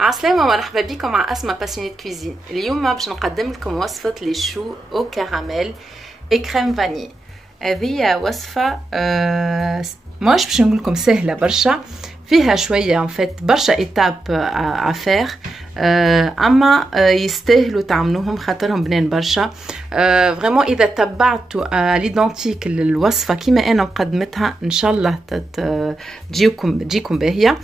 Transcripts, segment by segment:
عسلامة ومرحبا بكم مع أسماء باسيونيت كويزين. اليوم باش نقدم لكم وصفة لي شو او كراميل كريم فاني. هذه وصفة ماش باش نقول لكم سهلة برشا، فيها شوية برشا ايتاب افير، اما يستاهلوا تعملوهم خاطرهم بنان برشا. فريمون اذا تبعتوا ليدونتيك الوصفة كيما انا مقدمتها ان شاء الله تجيكم باهية.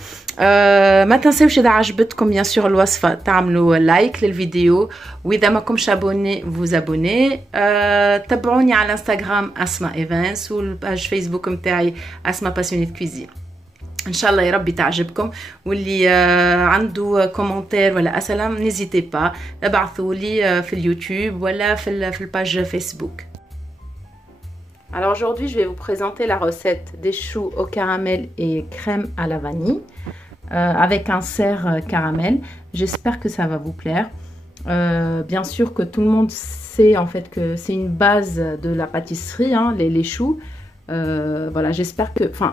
ما تنسوش اذا عجبتكم بيان سور الوصفه تعملوا لايك للفيديو، واذا ما كنتش ابوني فوز ابوني. تابعوني على انستغرام اسماء ايفانس، والباج فيسبوك نتاعي اسماء باسيونيت كويزين. ان شاء الله يا ربي تعجبكم، واللي عنده كومنتير ولا اسئله نيزيتي با ابعثوا لي في اليوتيوب ولا في الباج فيسبوك. Alors aujourd'hui, je vais vous présenter la recette des choux au caramel et crème à la vanille avec un serre caramel. J'espère que ça va vous plaire. Bien sûr que tout le monde sait en fait que c'est une base de la pâtisserie, hein, les choux. Voilà, j'espère que... Enfin,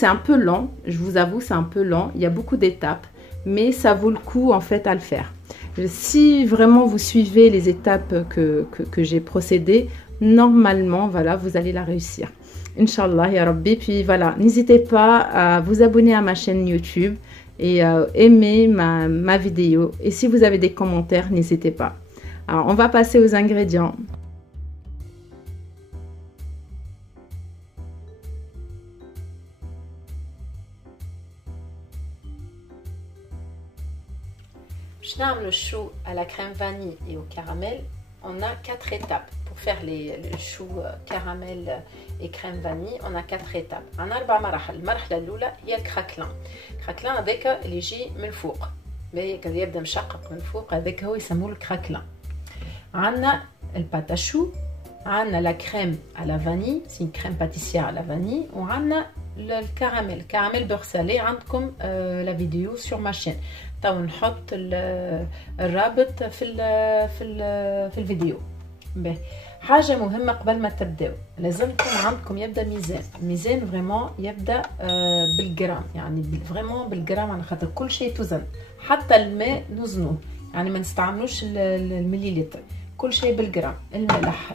c'est un peu lent, je vous avoue, c'est un peu lent. Il y a beaucoup d'étapes, mais ça vaut le coup en fait à le faire. Si vraiment vous suivez les étapes que j'ai procédées, normalement, voilà, vous allez la réussir. Inch'Allah, ya Rabbi. Puis voilà, n'hésitez pas à vous abonner à ma chaîne YouTube et aimer ma vidéo. Et si vous avez des commentaires, n'hésitez pas. Alors, on va passer aux ingrédients. Je n'aime le chou à la crème vanille et au caramel. On a 4 étapes. Pour faire les choux caramel et crème vanille, on a 4 étapes. On a 4 مراحل. المرحلة الأولى هي الكراكلان. الكراكلان هذاك اللي يجي من الفوق، كذا يبدا مشقق من الفوق، هذاك هو يسموه الكراكلان. عندنا الباتا شو، عندنا لا كريم à la vanille، سي كريم باتيسير à la vanille، وعندنا الكراميل، كراميل بور سالي. عندكم لا فيديو سور ما شين، تو نحط الرابط في الفيديو. باهي، حاجه مهمه قبل ما تبداو لازمكم عندكم يبدا ميزان فريمون يبدا بالجرام، يعني فريمون بالجرام، على خاطر كل شيء توزن، حتى الماء نوزنوه، يعني ما نستعملوش المليلتر، كل شيء بالجرام. الملح،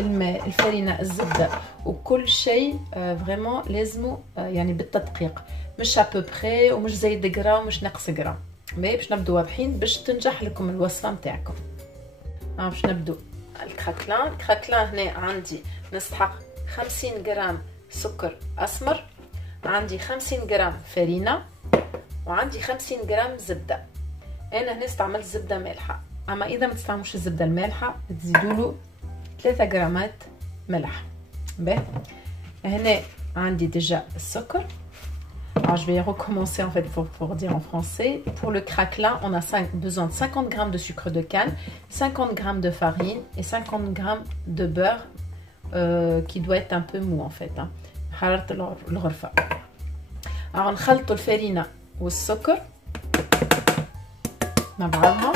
الماء، الفرينه، الزبده، وكل شيء فريمون لازمه يعني بالتدقيق، مش ابوبري ومش زايد جرام ومش نقص جرام. باش نبدو واضحين باش تنجح لكم الوصفه نتاعكم. باش نبدو الكراكلان. الكراكلان هنا عندي نستحق 50 جرام سكر اسمر، عندي 50 جرام فرينه، وعندي 50 جرام زبده. انا هنا استعملت زبده مالحه، اما اذا ما تستعملوش الزبده المالحه تزيدوا له 3 جرامات ملح. باهي، هنا عندي ديجا السكر. Alors, je vais recommencer en fait pour dire en français. Pour le craquelin, on a besoin de 50 g de sucre de canne, 50 g de farine et 50 g de beurre qui doit être un peu mou en fait. حرارة الغرفة. Alors نخلطوا الفرينة والسكر مع بعضها،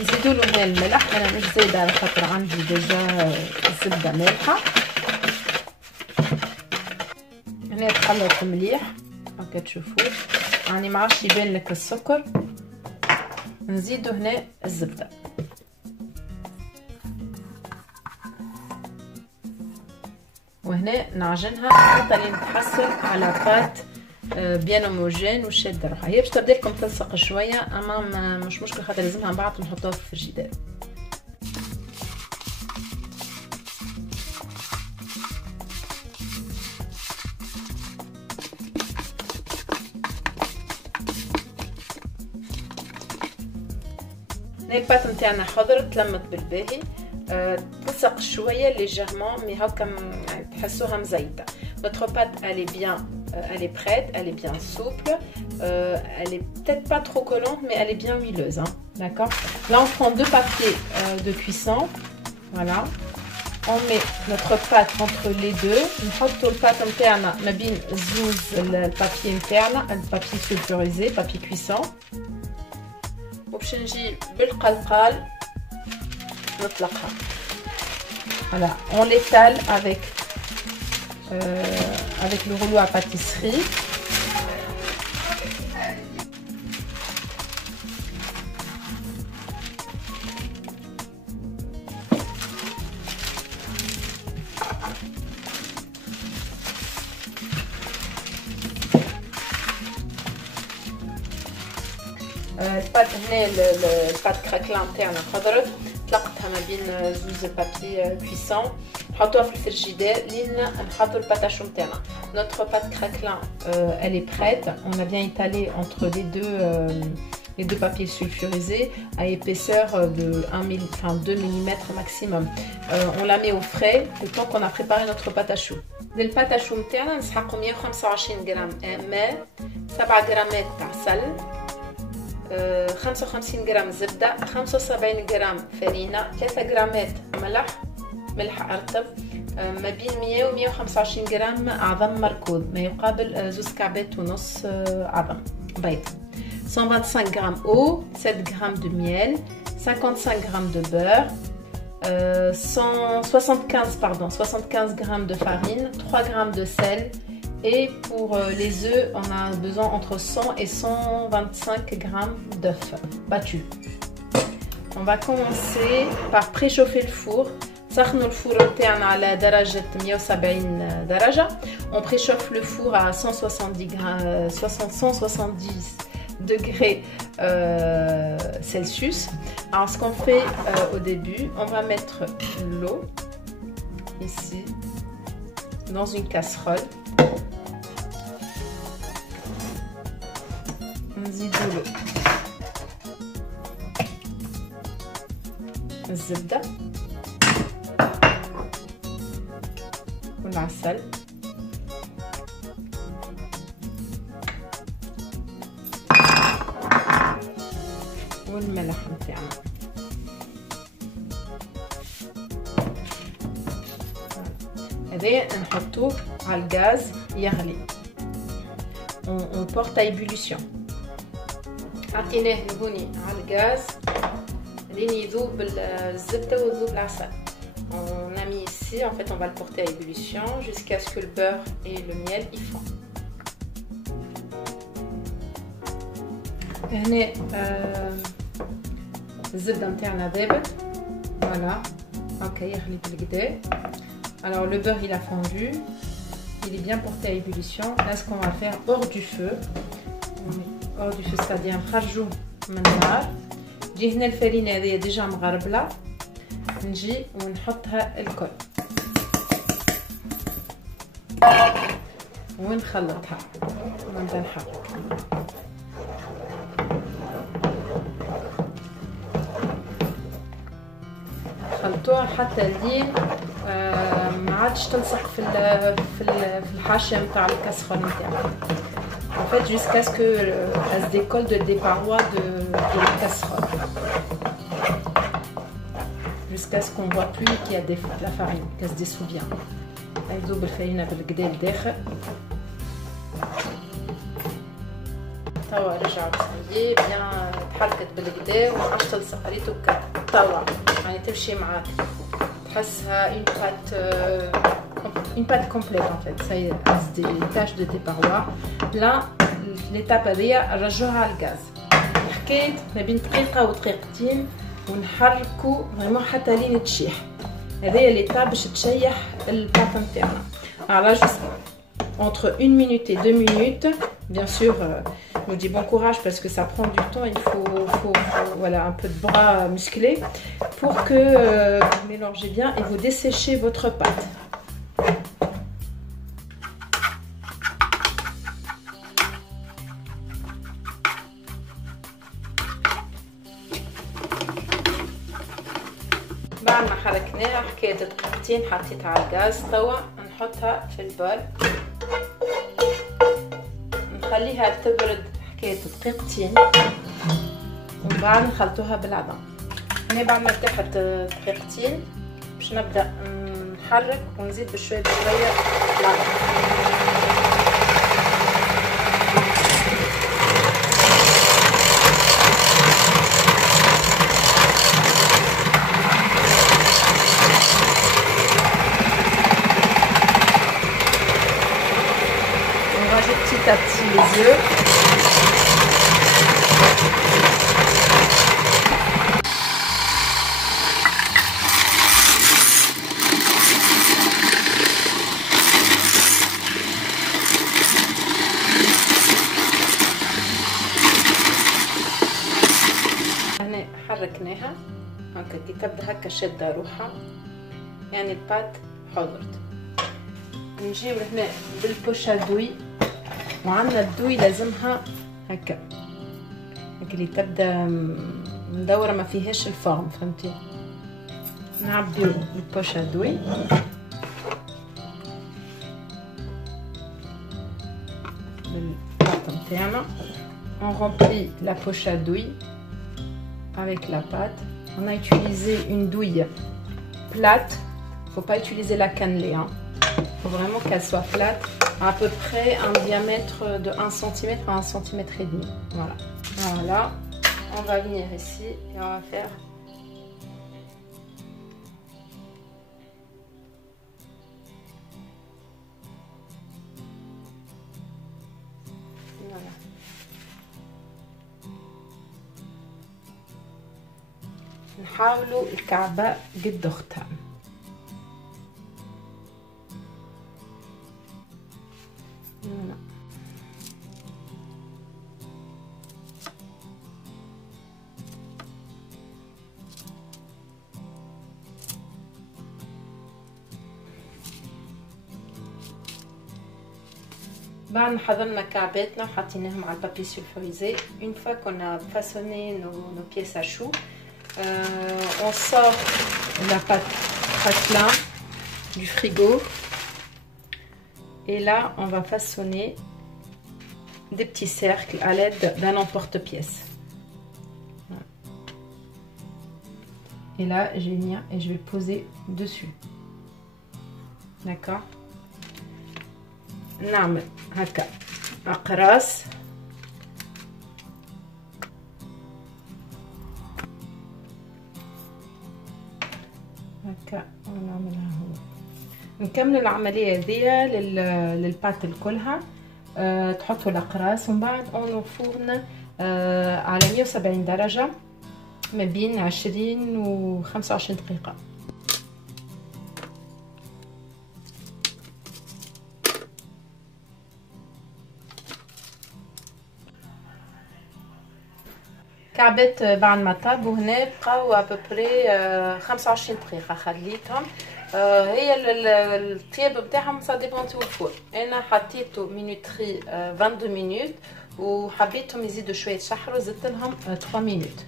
نزيدوا له هنا الملح. انا مش زايده على خاطر عندي ديجا الزبده مالحه. هنا تخلط مليح هكا تشوفوا، يعني ما عادش يبان لك السكر. نزيدوا هنا الزبده، وهنا نعجنها حتى نتحصل على بات بيان هوموجين وشاده روحها. هي باش تبدا لكم تلصق شويه، اما مش مشكل خاطر لازمها من بعد نحطوها في الفريجيدير. البات نتاعنا حضرت، تلمت بالباهي، تلصق شويه ليجيرمون، مي هاكا تحسوها مزيته. Notre pâte elle est bien, elle est prête, elle est bien souple, elle est peut-être pas trop collante, mais elle est bien huileuse, hein, d'accord. Là on prend 2 papiers de cuisson, voilà. On met notre pâte entre les deux. نحطوا البات نتاعنا ما بين زوز البابي نتاعنا، البابي سولفوريزي، بابي كويسون، وباش نجي بالقلقال نطلقها. Voilà, on l'étale avec avec le rouleau à pâtisserie. البات هنا البات كراكلان تاعنا خضرت طلقتها ما بين زوز بابي كويسون نحطوها في الفريجيدير لين نحضروا الباتاشو تاعنا. Notre pâte craquelin elle est prête. On a bien étalé entre les deux papiers sulfurisés à épaisseur de 2 mm maximum. On la met au frais le temps qu'on a préparé notre pâte à choux. للبات à choux تاعنا نسحقوا 125 غرام ماء 7 غرامات تاع عسل 55 غرام زبدة 75 غرام فرينة 3 غرامات ملح رطب ما بين 100 و 125 غرام عظم مركوز ما يقابل 2 كعبات ونص عظم بيض 125 غرام eau 7 غرام de miel 55 غرام de beurre 75 grammes de farine 3 grammes de sel. Et pour les œufs, on a besoin entre 100 et 125 grammes d'œufs battus. On va commencer par préchauffer le four. سخنوا الفور تاعنا على درجة 170 درجة. On préchauffe le four à 170 degrés Celsius. Alors ce qu'on fait au début, on va mettre l'eau ici dans une casserole. نزيدوا له الزبدة والعسل والملح نتاعنا. هذا نحطوه على الغاز يغلي. On porte à ébullition. عطيناه البني على الغاز لين يذوب الزبدة ويذوب العسل. On a mis ici, en fait on va le porter à ébullition jusqu'à ce que le beurre et le miel y fondent. هنا الزبدة نتاعنا ذابت. Voilà. Ok, يغلي بالكدا. Alors le beurre il a fondu. Il est bien porté à ébullition. Là ce qu'on va faire hors du feu. hors du feu, c'est-à-dire نخرجوه من النار. تجي هنا الفرينة هذه ديجا مغربلة نجي ونحطها الكل ونخلطها ونبدا نحرك. خلطوها حتى لين ما عادش تلصق في الحاشية نتاع الكاسرول نتاعنا. En fait, jusqu'à ce qu'elle se décolle des parois de la casserole. Jusqu'à ce qu'on ne voit plus qu'il y a la farine, qu'elle se dissout bien. Elle double farine بالكدا لداخل. توا رجعت صايي بيان تحركت بالكدا وما عادش تلصق ريتو توا يعني تمشي معاك تحسها une pâte complète en fait. Ça y est, elle se détache de tes parois. Là, l'étape هذيا نرجعوها على الغاز. حكيت ما بين دقيقة ودقيقتين ونحركوا فريمون حتى لين تشيح. هذيا l'étape باش تشيح الباط نتاعنا. Alors là, juste entre 1 minute et 2 minutes, bien sûr, je vous dis bon courage parce que ça prend du temps. Il faut voilà, un peu de bras musclés pour que vous mélangez bien et vous desséchez votre pâte. بعد ما حركناها حكاية دقيقتين حطيتها على الغاز. توا نحطها في البول نخليها تبرد حكاية دقيقتين ومن بعد نخلطوها بالعظم. هنا بعد ما ارتاحت دقيقتين باش نبدا نحرك ونزيد بشوية بشوية العظم. حركناها هكا كي تبدا هكا شاده روحها يعني البات حضرت. نجيو هنا بالبوشا دوي، وعندنا الدوي لازمها هكا اللي تبدا مدوره ما فيهاش الفارم، فهمتي؟ نعبدو البوشا دوي بالباط نتاعنا. On remplit la poche à douille avec la pâte. On a utilisé une douille plate. Faut pas utiliser la cannelée. Faut vraiment qu'elle soit plate, à peu près un diamètre de 1 cm à 1 cm et demi. Voilà. Voilà. On va venir ici et on va faire voilà. نحاولوا الكعبة قد اختها. بعد ما حضرنا كعباتنا وحطيناهم على البابي سولفوريزي. Une fois qu'on a façonné nos pièces à choux, on sort la pâte craquelin du frigo et là on va façonner des petits cercles à l'aide d'un emporte-pièce. Et là je vais venir et je vais poser dessus. D'accord. نعمل هكا أقراص هكا ونعملها هو. نكمل العملية هذيا للبات الكلها. تحطوا الأقراص ومن بعد اون فرن على 170 درجة ما بين 20 و 25 دقيقة. كعبات بعد ما طابوا هنا بقاو ابوبري 25 دقيقة خليتهم. هي الطياب بتاعهم سا ديبونتي الفور. انا حطيته مينوتري 22 مينوت وحبيتهم يزيدوا شوية شحر وزدت لهم 3 مينوت.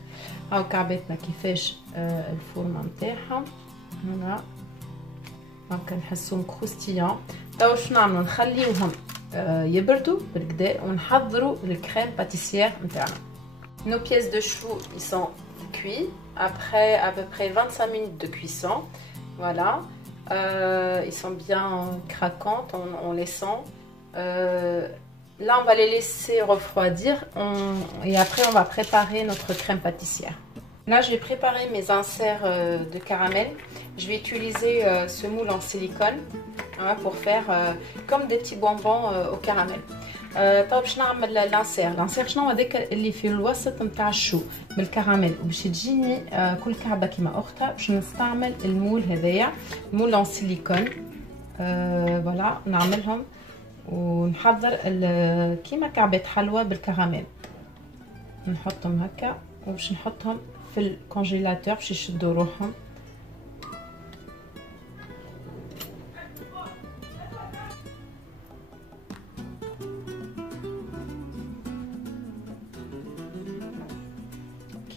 هاو كعباتنا كيفاش الفورمه نتاعهم هنا هاكا نحسهم كروستيون. توا شنو نعملو نخليوهم يبردوا بالكدا ونحضروا الكريم باتيسيير نتاعنا. Nos pièces de choux ils sont cuits après à peu près 25 minutes de cuisson. Voilà, ils sont bien craquantes, on les sent. Là on va les laisser refroidir et après on va préparer notre crème pâtissière. Là je vais préparer mes inserts de caramel. Je vais utiliser ce moule en silicone pour faire comme des petits bonbons au caramel. طيب باش نعمل لانسير شنو هذاك اللي في الوسط نتاع الشو بالكراميل وباش تجيني كل كعبه كيما اختها باش نستعمل المول هذايا مول ان سيليكون. فوالا نعملهم ونحضر كيما كعبات حلوى بالكراميل نحطهم هكا وباش نحطهم في الكونجيلاتور باش يشدوا روحهم.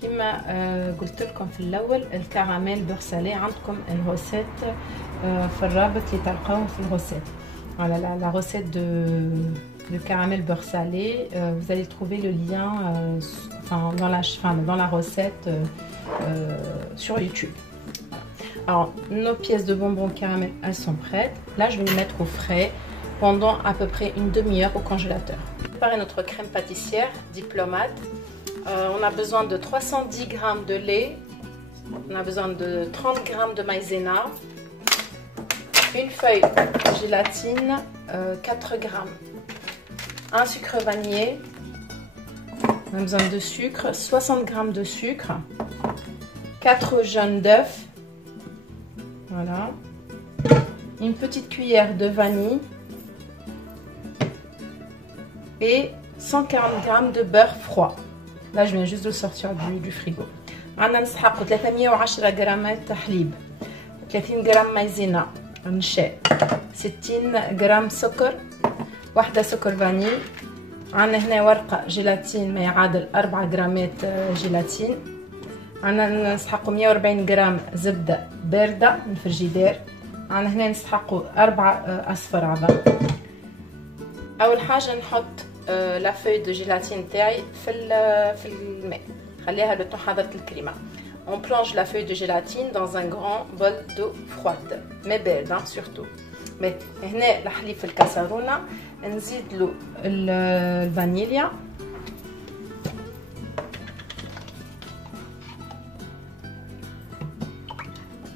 كما قلت لكم في الاول الكراميل بور سالي عندكم الروسيت في الرابط اللي تلقاوه في الروسيت. Voilà la recette de caramel beurre salé. Vous allez trouver le lien dans la recette sur YouTube. Alors nos pièces de bonbons caramel elles sont prêtes. Là je vais les mettre au frais pendant à peu près une demi-heure au congélateur. Préparer notre crème pâtissière diplomate. On a besoin de 310 g de lait, on a besoin de 30 g de maïzena, une feuille de gélatine, 4 g, un sucre vanillé, on a besoin de sucre, 60 g de sucre, 4 jaunes d'œufs, voilà, une petite cuillère de vanille et 140 g de beurre froid. Là, je viens juste de le sortir du frigo. عندنا نسحقوا 310 جرامات حليب، 30 جرام مايزينا نشاء، 60 جرام سكر، واحدة سكر فانيل. عندنا هنا ورقة جيلاتين ما يعادل 4 جرامات جيلاتين. عندنا نسحقوا 140 جرام زبدة باردة من الفريجيدير. عندنا هنا نسحقوا 4 أصفر عظم. أول حاجة نحط لا فeuille de gélatine تاعي في الماء، خليها لو طون حضرت الكريمة. On plonge la feuille de gélatine dans un grand bol d'eau froide mais بارد surtout. هنا الحليب في الكاسرونة نزيد له الفانيليا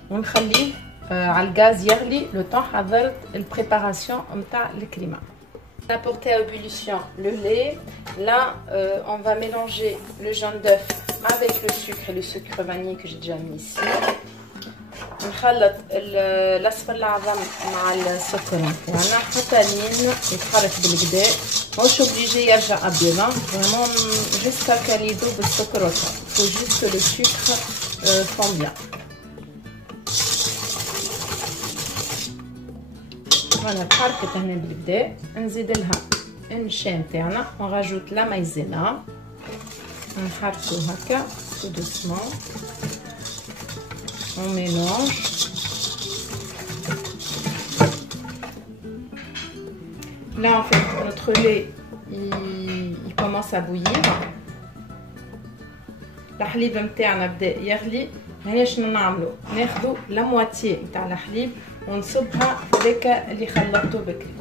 ونخليه على الغاز يغلي لو طون حضرت البريباراسيون نتاع الكريمة. On a porté à ébullition le lait. Là, on va mélanger le jaune d'œuf avec le sucre et le sucre vanille que j'ai déjà mis ici. نخلط الاصفر العظم مع السكر نتاعنا حتى لين يتحرك بالكدا. مش اوبليجي يرجع ابيض، فريمون جوسكا كان يذوب السكر وصل. فو جوست لو سكر فون بيان. فوالا تحركت هنا بالكدا. نزيد لها النشا نتاعنا ونراجوت لا مايزينا، نحركو هكا تو دوسمون. On mélange. Là en fait notre lait il commence à bouillir. الحليب نتاعنا بدا يغلي. هنا شنو نعملو؟ ناخذو لا مواتي نتاع الحليب ونصبها في ذاك اللي خلطته بكري.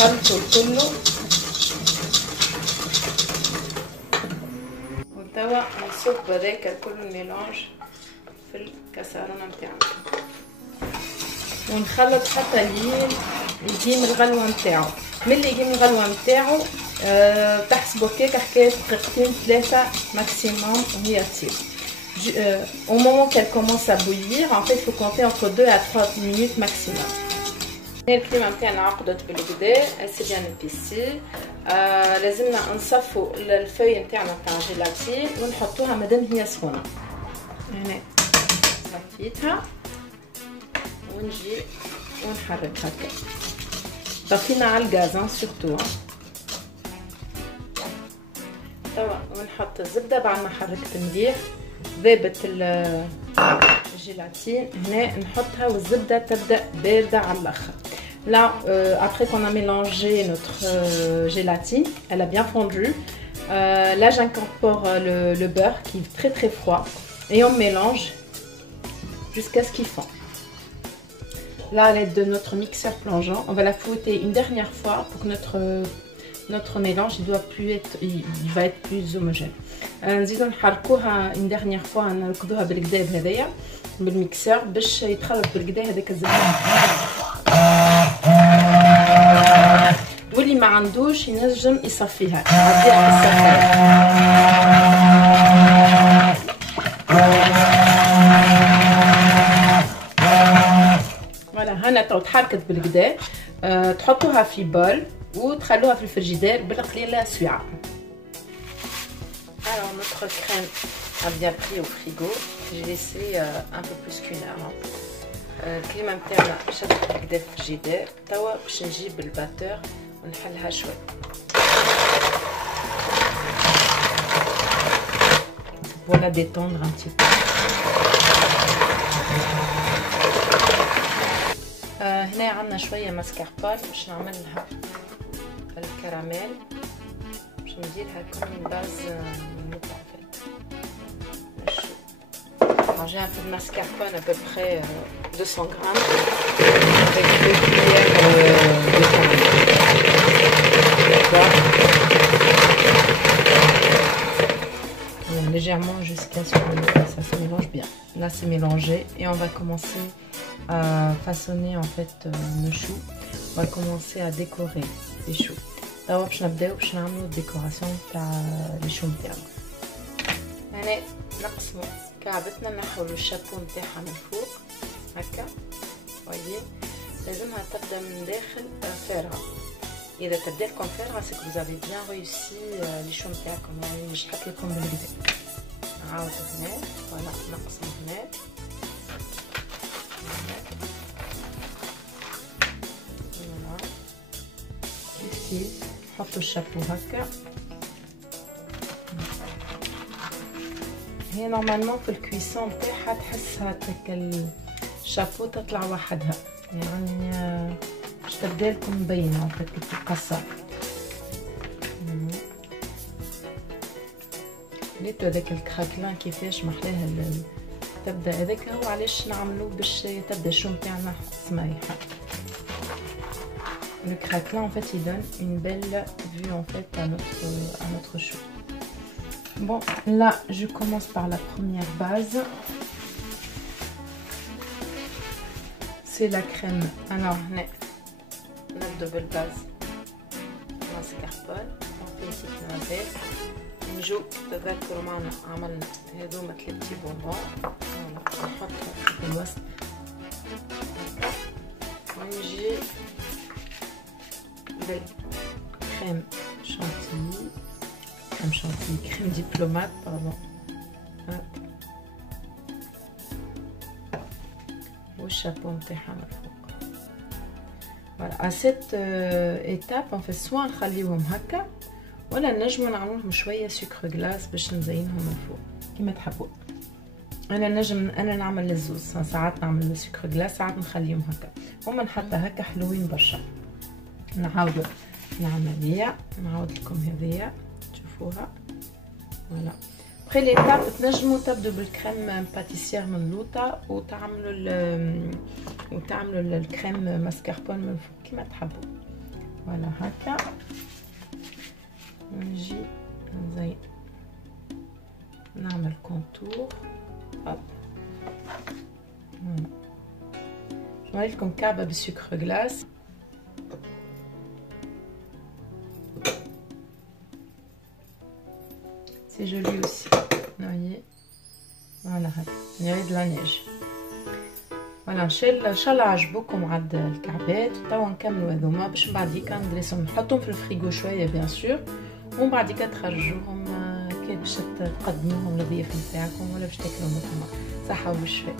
نخلطو كله وتوا نصب هذاك كل الميلانج في الكاسرونه نتاعنا ونخلط حتى لين يجي من الغلوه نتاعو. ملي يجي من الغلوه نتاعو تحسبوا هكاك حكايه دقيقتين 3 ماكسيموم وهي تطيب. Au moment qu'elle commence à bouillir, en fait, il faut compter entre 2 à 3 minutes maximum. الكريمه نتاعنا عقدت بالكدا، سي بيان ابيسي. لازمنا نصفوا الفوي نتاعنا تاع جيلاتين ونحطوها مادام هي سخونه. هنا صفيتها ونجي ونحرك هكا. طفينا على الغاز سورتو. توا ونحط الزبده بعد ما حركت مليح. ذابت الجيلاتين هنا نحطها والزبده تبدا بارده على الاخر. Là, après qu'on a mélangé notre gélatine, elle a bien fondu. Là, j'incorpore le beurre qui est très très froid et on mélange jusqu'à ce qu'il fond. Là, à l'aide de notre mixeur plongeant, on va la fouetter une dernière fois pour que notre mélange il va être plus homogène. نزيدو نحركوها une dernière fois نركضوها بالكدا بهذايا بالميكسور باش يتخلط بالكدا هذاك الزبده. واللي ما عندوش ينجم يصفيها يعديها بالصفايه. فوالا هنا تو تحركت بالكدا. تحطوها في بول وتخلوها في الفريجيدير بالقليله سويعه. Alors notre crème a bien pris au frigo. J'ai laissé un peu plus qu'une heure. الكريمه نتاعنا شدت بالكدا في الفريجيدير. توا باش نجيب الباتور ونحلها شوي. Voilà détendre un petit peu. هنا عندنا شويه ماسكاربون باش نعملها الكراميل. باش نديرها كوم باز نوبا en fait. J'ai un peu de mascarpone, à peu près 200 grammes, avec 2 cuillères de caramel. Légèrement jusqu'à ce que ça se mélange bien. Là, c'est mélangé et on va commencer à façonner en fait nos choux. On va commencer à décorer les choux. D'abord, je vais نعملوا الديكوراسيون تاع لي شو نتاعنا. هنا نقسموا كعبتنا، نحولوا الشابو نتاعها من فوق هكا، فوايي. لازمها تبدا من داخل فارغه. اذا تبدا لكم فارغه سي كو زافي بيان ريوسي لي شو نتاعكم، يعني مش حط لكم بالكدا. نعاود هنا فوالا نقص من هنا فوالا كيف نحطوا الشابو هكا. هي نورمالمون في الكويسون تاعها تحسها هكا الشابو تطلع وحدها، يعني باش تبدا لكم مبينه هكا كيف القصه. ريتو هذاك الكراكلان كيفاش محلاه تبدا، هذاك هو علاش نعملو باش تبدا الشو نتاعنا سمايحه. Le craquelin en fait il donne une belle vue en fait à notre chou. Bon là je commence par la première base, c'est la crème. Alors on a de double base mascarpone, on fait une petite noisette. نجو تذكروا معنا عملنا هذوما 3 بونبون، نحطهم في الوسط ونجي بالكريم شانتي، كريم شانتي، كريم دبلومات باردون، والشابو نتاعها من الفوق. فوالا ا سيت ايتاب اون في سوا نخليوهم هكا، ولا نجمو نعملوهم شويه سكر غلاس باش نزينهم من فوق كيما تحبوا. انا نعمل الزوز، ساعات نعمل سكر غلاس ساعات نخليهم هكا، هما نحطها هكا حلوين برشا. نعاودو العمليه، نعاود لكم هذيا تشوفوها فوالا. بخي ليتاب تنجموا تبدو بالكريم باتيسير من لوطا وتعملوا الكريم ماسكاربون من فوق كيما تحبوا. فوالا هكا نجي نزين نعمل كونتور. هوب نوري لكم كعبه بالسكر غلاس. سي جولي اوسي نويي فوالا هكا نريد لا نيج. فوالا ان شاء الله عجبوكم عاد الكعبات. توا نكملوا هذوما باش من بعديكا ندرسهم نحطهم في الفريغو شويه بيان سور، ومن بعديكا تخرجوهم كي باش تقدموهم للضيوف نتاعكم ولا باش تاكلوهم نتوما. صحه وبالشفاء.